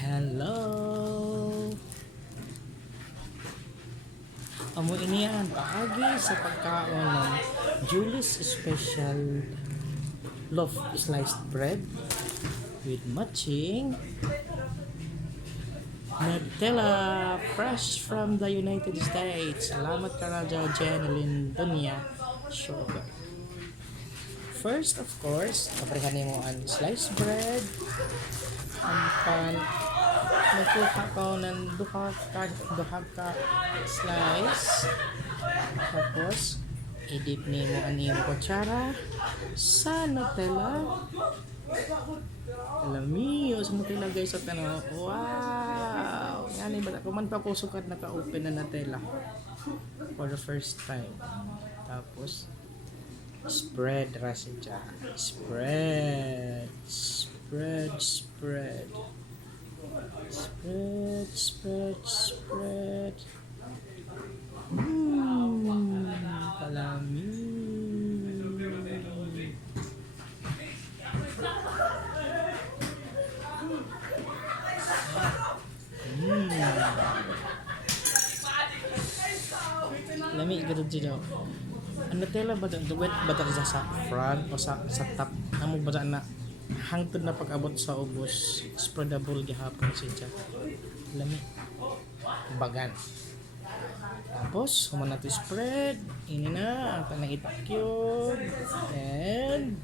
Hello! Amo ini ang paagi sa pagkaon ng Julie's Special Loaf Sliced Bread with matching Nutella fresh from the United States. Salamat ka na dyan, Jeneline Dunya Sugar. First, of course, pabrihan mo ang sliced bread. Ang pan, nagkuha ka ng duha ka slice. Tapos, i-dip mo ang iyong kutsara sa Nutella. Alam niyo, sa Nutella guys, at ano, wow! Yan ba? Kuman pa ko sukat naka-open na Nutella for the first time. Tapos, spread rasin siya. Spread. Spread. Palami. Lami gado dito. Ang Nutella ba ito? Wet ba ito sa front o sa top? Amo ba ito na hangtod na pag-abot sa ubos? Spreadable gihapon siya. Lami. Bagan. Tapos, human natin spread. Ini na ang tanang itak yun. And,